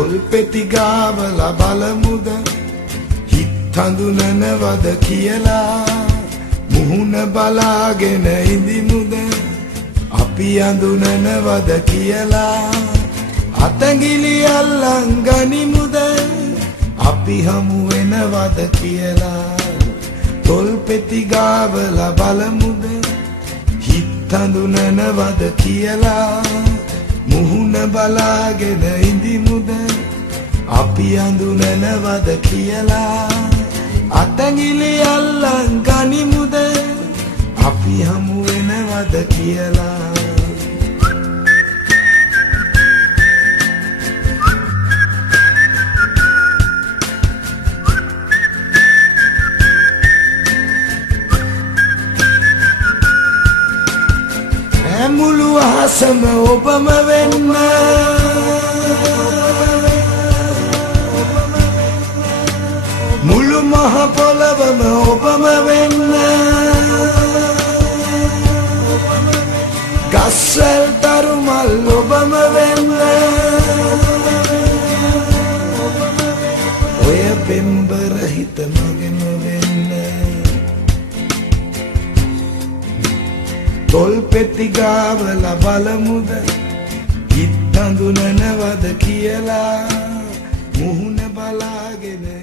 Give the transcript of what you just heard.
තොල් පෙති ගාවලා බලමුද හිත හඳුනනවද කියලා මුහුණ බලාගෙන ඉඳිමුද අපි අඳුනනවද කියලා අතංගිලි අල්ලන් ගනිමුද අපි හමු වෙනවද කියලා තොල් පෙති ගාවලා බලමුද හිත හඳුනනවද කියලා මුහුණ බලාගෙන ඉඳිමුද අපි අඳුනනවද කියලා අතංගිලි අල්ලන් ගනිමුද අපි හමු වෙනවද කියලා මුළු අහසම ඔබම වෙන්න මුළු මහ පොළවම ඔබම වෙන්න ගස්වැල් තරුමල් ඔබම වෙන්න ඔය පෙම්බර හිත මගෙම වෙන්න තොල් පෙති ගාවලා බලමුද හිත හඳුනනවද කියලා මුහුණ බලාගෙන